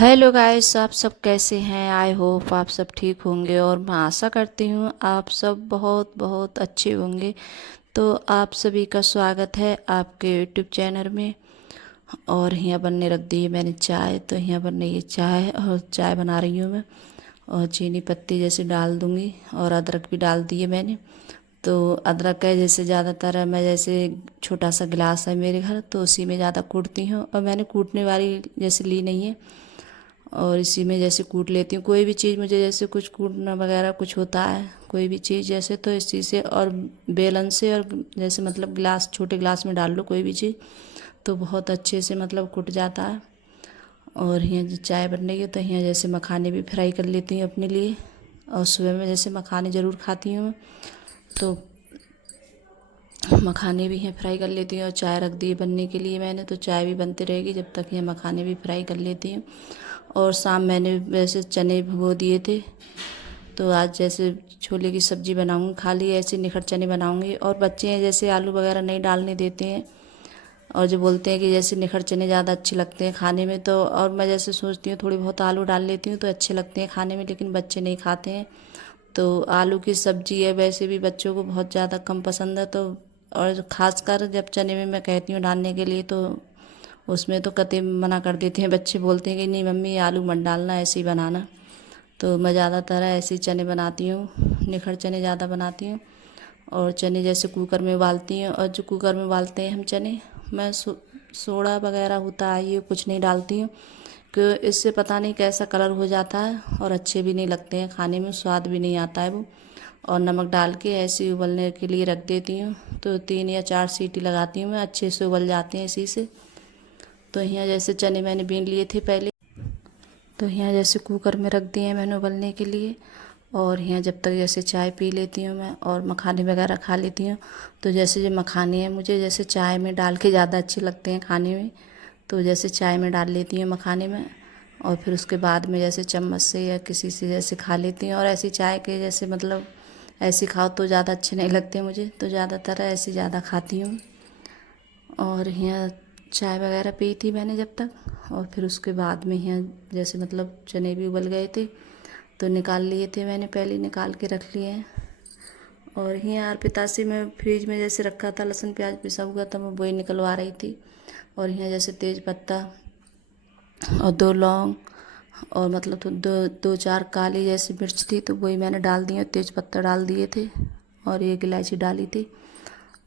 Hello guys, आप सब कैसे हैं। आई होप आप सब ठीक होंगे और मैं आशा करती हूँ आप सब बहुत बहुत अच्छे होंगे। तो आप सभी का स्वागत है आपके यूट्यूब चैनल में। और यहाँ बनने रख दी है मैंने चाय। तो यहाँ बनने ये चाय और चाय बना रही हूँ मैं। और चीनी पत्ती जैसे डाल दूँगी और अदरक भी डाल दिए मैंने। तो अदरक है जैसे ज़्यादातर मैं जैसे छोटा सा गिलास है मेरे घर, तो उसी में ज़्यादा कूटती हूँ। और मैंने कूटने वाली जैसे ली नहीं है, और इसी में जैसे कूट लेती हूँ। कोई भी चीज़ मुझे जैसे कुछ कूटना वगैरह कुछ होता है, कोई भी चीज़ जैसे, तो इसी से और बेलन से, और जैसे मतलब गिलास, छोटे गिलास में डाल लो कोई भी चीज़ तो बहुत अच्छे से मतलब कुट जाता है। और यहाँ जो चाय बन रही है तो यहाँ जैसे मखाने भी फ्राई कर लेती हूँ अपने लिए। और सुबह में जैसे मखाने ज़रूर खाती हूँ मैं, तो मखाने भी हैं फ्राई कर लेती हूँ। और चाय रख दी बनने के लिए मैंने, तो चाय भी बनती रहेगी जब तक ये मखाने भी फ्राई कर लेती हूँ। और शाम मैंने वैसे चने भिगो दिए थे, तो आज जैसे छोले की सब्ज़ी बनाऊँगी, खाली ऐसे निखर चने बनाऊँगी। और बच्चे हैं जैसे आलू वगैरह नहीं डालने देते हैं, और जो बोलते हैं कि जैसे निखर चने ज़्यादा अच्छे लगते हैं खाने में। तो और मैं जैसे सोचती हूँ थोड़ी बहुत आलू डाल लेती हूँ तो अच्छे लगते हैं खाने में, लेकिन बच्चे नहीं खाते हैं। तो आलू की सब्ज़ी है वैसे भी बच्चों को बहुत ज़्यादा कम पसंद है। तो और ख़ासकर जब चने में मैं कहती हूँ डालने के लिए, तो उसमें तो कतई मना कर देते हैं बच्चे, बोलते हैं कि नहीं मम्मी आलू मत डालना, ऐसे ही बनाना। तो मैं ज़्यादातर ऐसे ही चने बनाती हूँ, निखर चने ज़्यादा बनाती हूँ। और चने जैसे कुकर में उबालती हूँ, और जो कुकर में उबालते हैं हम चने, मैं सोडा वगैरह होता है ये कुछ नहीं डालती हूँ, कि इससे पता नहीं कैसा कलर हो जाता है और अच्छे भी नहीं लगते हैं खाने में, स्वाद भी नहीं आता है वो। और नमक डाल के ऐसे ही उबलने के लिए रख देती हूँ। तो 3 या 4 सीटी लगाती हूँ मैं, अच्छे से उबल जाते हैं इसी से। तो यहाँ जैसे चने मैंने बीन लिए थे पहले, तो यहाँ जैसे कुकर में रख दिए मैंने उबलने के लिए। और यहाँ जब तक जैसे चाय पी लेती हूँ मैं और मखाने वगैरह खा लेती हूँ। तो जैसे जो मखाने हैं मुझे जैसे चाय में डाल के ज़्यादा अच्छे लगते हैं खाने में, तो जैसे चाय में डाल लेती हूँ मखाने में। और फिर उसके बाद में जैसे चम्मच से या किसी से जैसे खा लेती हूँ। और ऐसी चाय के जैसे मतलब ऐसे खाओ तो ज़्यादा अच्छे नहीं लगते मुझे, तो ज़्यादातर ऐसे ज़्यादा खाती हूँ। और यहाँ चाय वगैरह पी थी मैंने जब तक, और फिर उसके बाद में यहाँ जैसे मतलब चने भी उबल गए थे तो निकाल लिए थे मैंने, पहले निकाल के रख लिए हैं। और यहाँ पिताश्री में फ्रिज में जैसे रखा था लहसुन प्याज पिसा हुआ था, मैं वही निकलवा रही थी। और यहाँ जैसे तेज पत्ता और 2 लौंग, और मतलब तो 2 4 काली जैसी मिर्च थी, तो वही मैंने डाल दी, और तेज पत्ता डाल दिए थे, और 1 इलायची डाली थी।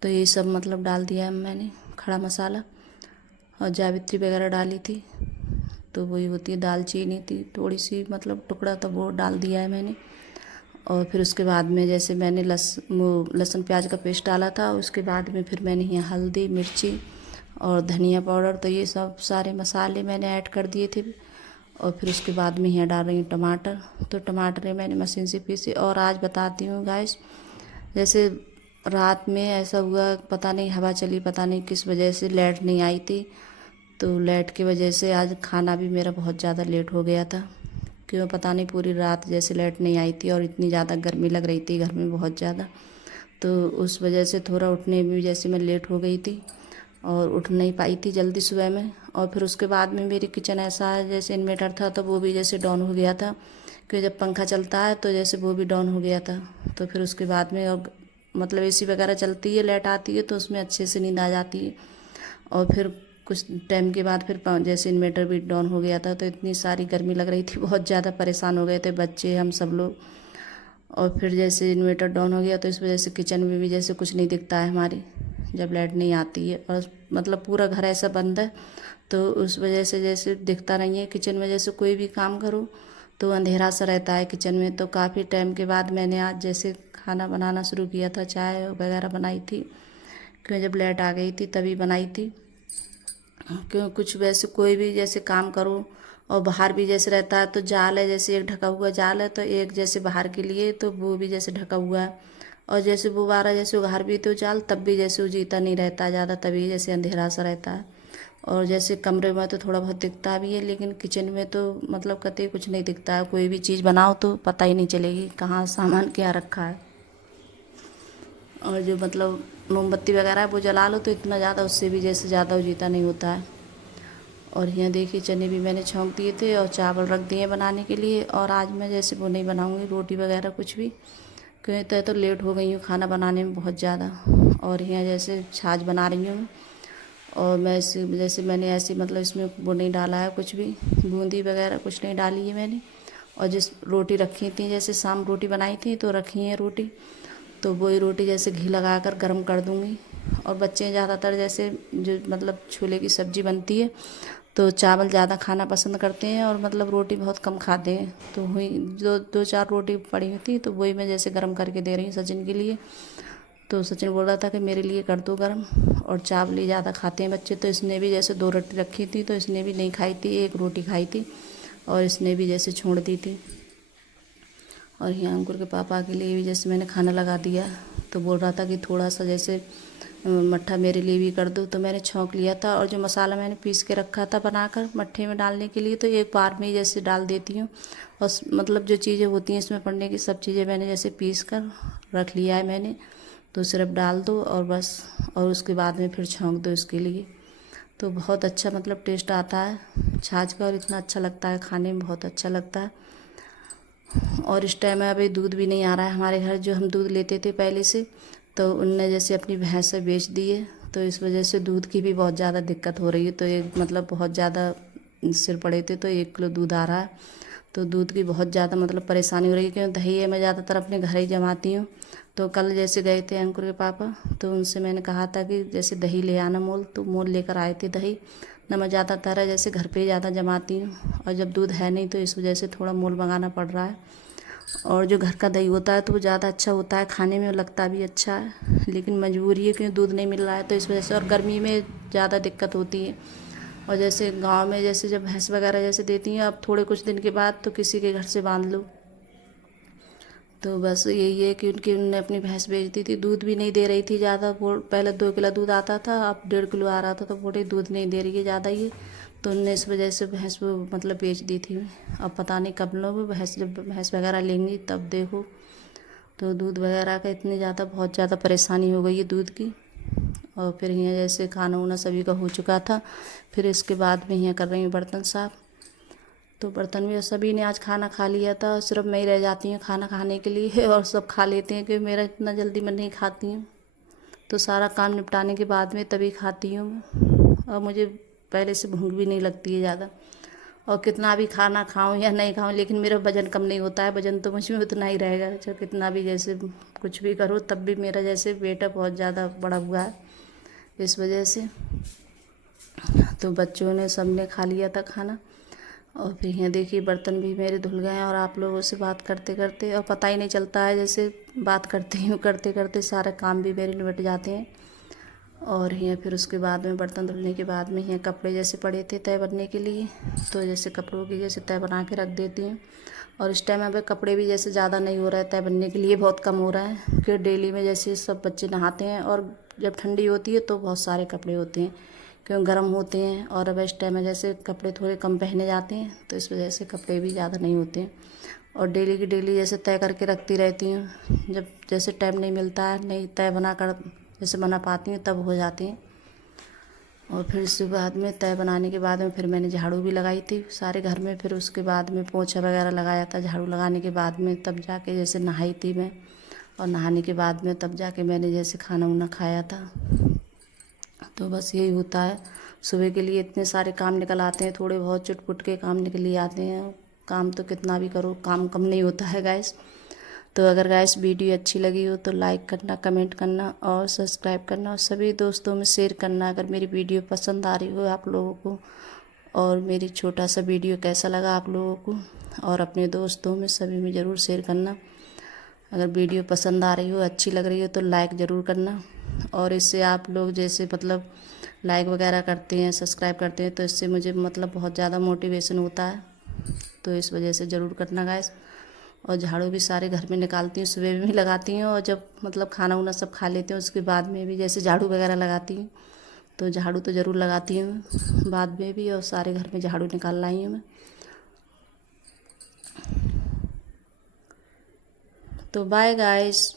तो ये सब मतलब डाल दिया है मैंने, खड़ा मसाला। और जावित्री वगैरह डाली थी, तो वही होती है दालचीनी थी थोड़ी सी मतलब टुकड़ा, तो वो डाल दिया है मैंने। और फिर उसके बाद में जैसे मैंने लहसुन प्याज का पेस्ट डाला था, उसके बाद में फिर मैंने यहाँ हल्दी मिर्ची और धनिया पाउडर, तो ये सब सारे मसाले मैंने ऐड कर दिए थे। और फिर उसके बाद में यहाँ डाल रही हूँ टमाटर, तो टमाटर मैंने मशीन से पीसे। और आज बताती हूँ गाइस, जैसे रात में ऐसा हुआ, पता नहीं हवा चली, पता नहीं किस वजह से लाइट नहीं आई थी। तो लाइट की वजह से आज खाना भी मेरा बहुत ज़्यादा लेट हो गया था। क्यों पता नहीं, पूरी रात जैसे लाइट नहीं आई थी, और इतनी ज़्यादा गर्मी लग रही थी घर में बहुत ज़्यादा। तो उस वजह से थोड़ा उठने में भी जैसे मैं लेट हो गई थी, और उठ नहीं पाई थी जल्दी सुबह में। और फिर उसके बाद में मेरी किचन ऐसा है, जैसे इन्वर्टर था तो वो भी जैसे डाउन हो गया था, क्योंकि जब पंखा चलता है तो जैसे वो भी डाउन हो गया था। तो फिर उसके बाद में और मतलब एसी वगैरह चलती है, लाइट आती है तो उसमें अच्छे से नींद आ जाती है। और फिर कुछ टाइम के बाद फिर जैसे इन्वर्टर भी डाउन हो गया था, तो इतनी सारी गर्मी लग रही थी, बहुत ज़्यादा परेशान हो गए थे बच्चे हम सब लोग। और फिर जैसे इन्वर्टर डाउन हो गया तो इस वजह से किचन में भी जैसे कुछ नहीं दिखता है हमारी, जब लाइट नहीं आती है। और मतलब पूरा घर ऐसा बंद है, तो उस वजह से जैसे दिखता नहीं है किचन में, जैसे कोई भी काम करो तो अंधेरा सा रहता है किचन में। तो काफ़ी टाइम के बाद मैंने आज जैसे खाना बनाना शुरू किया था, चाय वगैरह बनाई थी, क्यों जब लाइट आ गई थी तभी बनाई थी। क्यों कुछ वैसे कोई भी जैसे काम करो, और बाहर भी जैसे रहता है तो जाल है, जैसे एक ढका हुआ जाल है तो एक जैसे बाहर के लिए, तो वो भी जैसे ढका हुआ है। और जैसे वो बारह जैसे उघार भी तो जाल, तब भी जैसे उजीता नहीं रहता ज़्यादा, तभी जैसे अंधेरा सा रहता है। और जैसे कमरे में तो थोड़ा बहुत दिखता भी है, लेकिन किचन में तो मतलब कतई कुछ नहीं दिखता है। कोई भी चीज़ बनाओ तो पता ही नहीं चलेगी कहाँ सामान क्या रखा है। और जो मतलब मोमबत्ती वगैरह है वो जला लो तो इतना ज़्यादा उससे भी जैसे ज़्यादा उजीता नहीं होता है। और यहाँ देखिए चने भी मैंने छौंक दिए थे और चावल रख दिए बनाने के लिए। और आज मैं जैसे वो नहीं बनाऊँगी रोटी वगैरह कुछ भी, क्योंकि तो लेट हो गई हूँ खाना बनाने में बहुत ज़्यादा। और यहाँ जैसे छाछ बना रही हूँ और मैं जैसे मैंने ऐसे मतलब इसमें वो नहीं डाला है कुछ भी, बूंदी वगैरह कुछ नहीं डाली है मैंने। और जिस रोटी रखी थी, जैसे शाम रोटी बनाई थी तो रखी है रोटी, तो वही रोटी जैसे घी लगा कर गर्म कर दूँगी। और बच्चे ज़्यादातर जैसे जो मतलब छोले की सब्ज़ी बनती है तो चावल ज़्यादा खाना पसंद करते हैं और मतलब रोटी बहुत कम खाते हैं। तो हुई दो चार रोटी पड़ी हुई थी तो वही मैं जैसे गर्म करके दे रही हूँ सचिन के लिए। तो सचिन बोल रहा था कि मेरे लिए कर दो गर्म, और चावल ही ज़्यादा खाते हैं बच्चे। तो इसने भी जैसे 2 रोटी रखी थी तो इसने भी नहीं खाई थी, 1 रोटी खाई थी और इसने भी जैसे छोड़ दी थी। और यहाँ अंकुर के पापा के लिए भी जैसे मैंने खाना लगा दिया, तो बोल रहा था कि थोड़ा सा जैसे मट्ठा मेरे लिए भी कर दो। तो मैंने छौंक लिया था और जो मसाला मैंने पीस के रखा था बनाकर मट्ठे में डालने के लिए, तो एक बार में ही जैसे डाल देती हूँ। और मतलब जो चीज़ें होती हैं इसमें पड़ने की सब चीज़ें मैंने जैसे पीस कर रख लिया है मैंने। तो सिर्फ डाल दो और बस, और उसके बाद में फिर छौंक दो इसके लिए। तो बहुत अच्छा मतलब टेस्ट आता है छाछ का और इतना अच्छा लगता है खाने में, बहुत अच्छा लगता है। और इस टाइम में अभी दूध भी नहीं आ रहा है हमारे घर, जो हम दूध लेते थे पहले से, तो उनने जैसे अपनी भैंस बेच दी है। तो इस वजह से दूध की भी बहुत ज़्यादा दिक्कत हो रही है। तो एक मतलब बहुत ज़्यादा सिर पड़े थे तो 1 किलो दूध आ रहा है। तो दूध की बहुत ज़्यादा मतलब परेशानी हो रही है, क्योंकि दही है मैं ज़्यादातर अपने घर ही जमाती हूँ। तो कल जैसे गए थे अंकुर के पापा, तो उनसे मैंने कहा था कि जैसे दही ले आना मोल, तो मोल लेकर आए थे दही। न मैं ज़्यादातर जैसे घर पे ही ज़्यादा जमाती हूँ, और जब दूध है नहीं तो इस वजह से थोड़ा मोल मंगाना पड़ रहा है। और जो घर का दही होता है तो वो ज़्यादा अच्छा होता है खाने में, लगता भी अच्छा है, लेकिन मजबूरी है क्योंकि दूध नहीं मिल रहा है तो इस वजह से। और गर्मी में ज़्यादा दिक्कत होती है। और जैसे गांव में जैसे जब भैंस वगैरह जैसे देती हैं, अब थोड़े कुछ दिन के बाद तो किसी के घर से बांध लो। तो बस यही है कि उनने अपनी भैंस बेच दी थी, दूध भी नहीं दे रही थी ज़्यादा। वो पहले 2 किलो दूध आता था, अब 1.5 किलो आ रहा था, तो बोले दूध नहीं दे रही है ज़्यादा ये। तो उनने इस वजह से भैंस वो मतलब बेच दी थी। अब पता नहीं कब लोग भैंस, जब भैंस वगैरह लेंगी तब देखो। तो दूध वगैरह का इतनी ज़्यादा बहुत ज़्यादा परेशानी हो गई है दूध की। और फिर यहाँ जैसे खाना वाना सभी का हो चुका था, फिर इसके बाद में यहाँ कर रही हूँ बर्तन साफ। तो बर्तन भी सभी ने आज खाना खा लिया था, सिर्फ मैं ही रह जाती हूँ खाना खाने के लिए और सब खा लेते हैं, क्योंकि मेरा इतना जल्दी मैं नहीं खाती हूँ। तो सारा काम निपटाने के बाद में तभी खाती हूँ मैं। और मुझे पहले से भूख भी नहीं लगती है ज़्यादा। और कितना भी खाना खाऊं या नहीं खाऊं, लेकिन मेरा वजन कम नहीं होता है, वजन तो मुझ में उतना ही रहेगा। चाहे कितना भी जैसे कुछ भी करो तब भी मेरा जैसे वेट बहुत ज़्यादा बढ़ा हुआ है इस वजह से। तो बच्चों ने सब ने खा लिया था खाना। और फिर यहाँ देखिए बर्तन भी मेरे धुल गए हैं, और आप लोगों से बात करते करते और पता ही नहीं चलता है, जैसे बात करती हूँ करते करते सारे काम भी मेरे निपट जाते हैं। और यहाँ फिर उसके बाद में बर्तन धुलने के बाद में यहाँ कपड़े जैसे पड़े थे तय बनने के लिए, तो जैसे कपड़ों की जैसे तय बना के रख देती हूँ। और इस टाइम अब कपड़े भी जैसे ज़्यादा नहीं हो रहा है तय बनने के लिए, बहुत कम हो रहा है, क्योंकि डेली में जैसे सब बच्चे नहाते हैं और जब ठंडी होती है तो बहुत सारे कपड़े होते हैं, क्यों गर्म होते हैं। और अब इस टाइम में जैसे कपड़े थोड़े कम पहने जाते हैं तो इस वजह से कपड़े भी ज़्यादा नहीं होते हैं। और डेली की डेली जैसे तय करके रखती रहती हूँ, जब जैसे टाइम नहीं मिलता है, नहीं तय बना कर जैसे बना पाती हूँ तब हो जाती हैं। और फिर उसके बाद में तय बनाने के बाद में फिर मैंने झाड़ू भी लगाई थी सारे घर में, फिर उसके बाद में पोछा वगैरह लगाया था। झाड़ू लगाने के बाद में तब जाके जैसे नहाई थी मैं, और नहाने के बाद में तब जाके मैंने जैसे खाना वाना खाया था। तो बस यही होता है, सुबह के लिए इतने सारे काम निकल आते हैं, थोड़े बहुत चुटपुट के काम निकल ही आते हैं। काम तो कितना भी करो काम कम नहीं होता है गैस। तो अगर गैस वीडियो अच्छी लगी हो तो लाइक करना, कमेंट करना और सब्सक्राइब करना, और सभी दोस्तों में शेयर करना अगर मेरी वीडियो पसंद आ रही हो आप लोगों को। और मेरी छोटा सा वीडियो कैसा लगा आप लोगों को, और अपने दोस्तों में सभी में ज़रूर शेयर करना। अगर वीडियो पसंद आ रही हो, अच्छी लग रही हो तो लाइक ज़रूर करना। और इससे आप लोग जैसे मतलब लाइक वगैरह करते हैं, सब्सक्राइब करते हैं, तो इससे मुझे मतलब बहुत ज़्यादा मोटिवेशन होता है। तो इस वजह से ज़रूर करना गाइस। और झाड़ू भी सारे घर में निकालती हूँ, सुबह भी लगाती हूँ, और जब मतलब खाना वाना सब खा लेते हैं उसके बाद में भी जैसे झाड़ू वगैरह लगाती हूँ। तो झाड़ू तो ज़रूर लगाती हूँ बाद में भी, और सारे घर में झाड़ू निकाल लाई हूँ मैं। तो बाय गाइस।